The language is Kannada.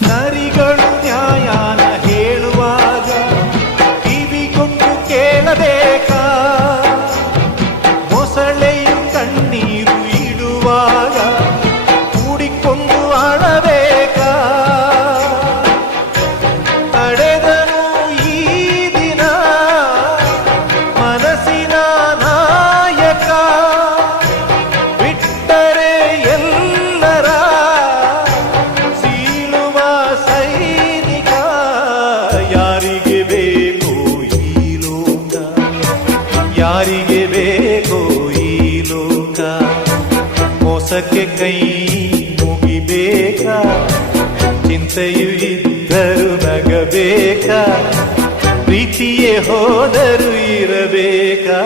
ನರಿಗಳು ನ್ಯಾಯನ ಹೇಳುವಾಗ ಕಿವಿಗೊಂಡು ಕೇಳಬೇಕಾ? ಮೊಸಳೆಯು ಕಣ್ಣೀರು ಇಡುವಾಗ ಕೂಡಿಕೊಂಡು ಅಳಬೇಕಾ? ತಡೆದನು ಈ ದಿನ ಮನಸ್ಸಿನ ನಾಯಕ, ಬಿಟ್ಟರೆ ಎಲ್ಲರ ಸೀಳುವ ಸೈನಿಕ. ಯಾರಿಗೆ ಬೇಕೋ ಈ ಲೋಕ, ಯಾರಿಗೆ ಬೇಕೋ ಈ ಲೋಕ? ಮೋಸಕ್ಕೆ ಕೈ ಮುಗಿಬೇಕಾ? ಚಿಂತೆಯು ಇದ್ದರು ನಗಬೇಕಾ? ಪ್ರೀತಿಯೇ ಹೋದರು ಇರಬೇಕಾ?